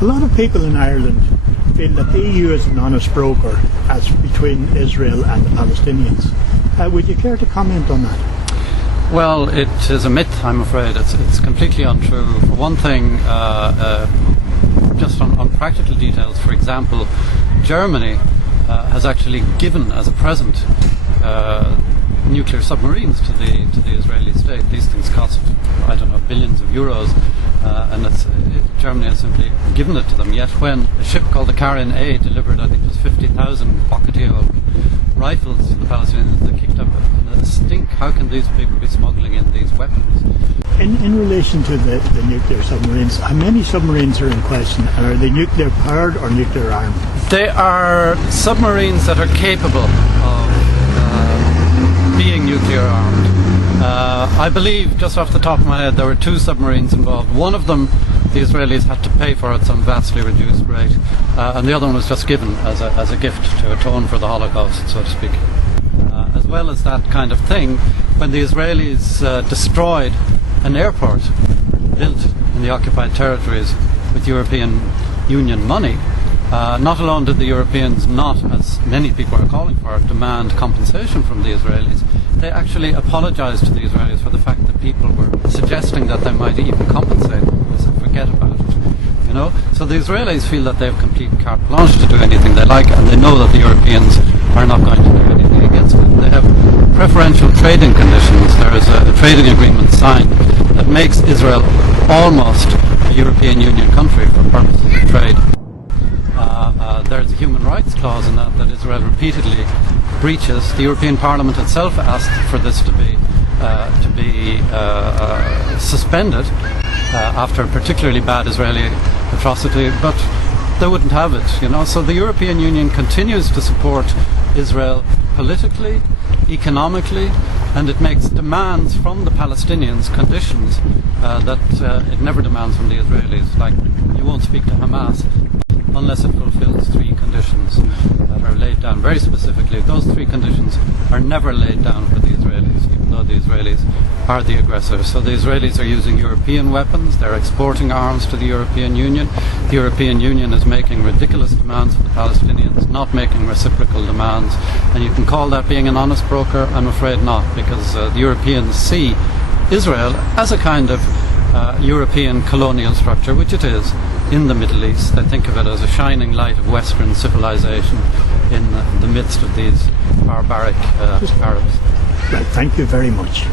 A lot of people in Ireland feel that the EU is an honest broker as between Israel and the Palestinians. Would you care to comment on that? Well, it is a myth, I'm afraid. It's completely untrue. For one thing, just on practical details, for example, Germany has actually given as a present nuclear submarines to the Israeli state. These things cost, I don't know, billions of euros, and Germany has simply given it to them. Yet when a ship called the Karin A delivered, I think it was 50,000 Bocketio rifles to the Palestinians, they kicked up a stink. How can these people be smuggling in these weapons? In relation to the nuclear submarines, how many submarines are in question, and are they nuclear powered or nuclear armed? They are submarines that are capable of being nuclear armed. I believe, just off the top of my head, there were 2 submarines involved. One of them, the Israelis had to pay for at some vastly reduced rate, and the other one was just given as a gift to atone for the Holocaust, so to speak. As well as that kind of thing, when the Israelis destroyed an airport built in the occupied territories with European Union money, not alone did the Europeans not, as many people are calling for, demand compensation from the Israelis, they actually apologized to the Israelis for the fact that people were suggesting that they might even compensate them. They said, forget about it. You know? So the Israelis feel that they have complete carte blanche to do anything they like, and they know that the Europeans are not going to do anything against it. They have preferential trading conditions. There is a trading agreement signed that makes Israel almost a European Union country for purposes of trade. There's a human rights clause in that Israel repeatedly breaches. The European Parliament itself asked for this to be suspended after a particularly bad Israeli atrocity, but they wouldn't have it, you know. So the European Union continues to support Israel politically, economically, and it makes demands from the Palestinians, conditions that it never demands from the Israelis. Like, you won't speak to Hamas unless it fulfills 3 conditions that are laid down very specifically. Those 3 conditions are never laid down for the Israelis, even though the Israelis are the aggressors. So the Israelis are using European weapons, they're exporting arms to the European Union. The European Union is making ridiculous demands of the Palestinians, not making reciprocal demands. And you can call that being an honest broker? I'm afraid not, because the Europeans see Israel as a kind of European colonial structure, which it is, in the Middle East. They think of it as a shining light of Western civilization in the midst of these barbaric Arabs. Right, thank you very much.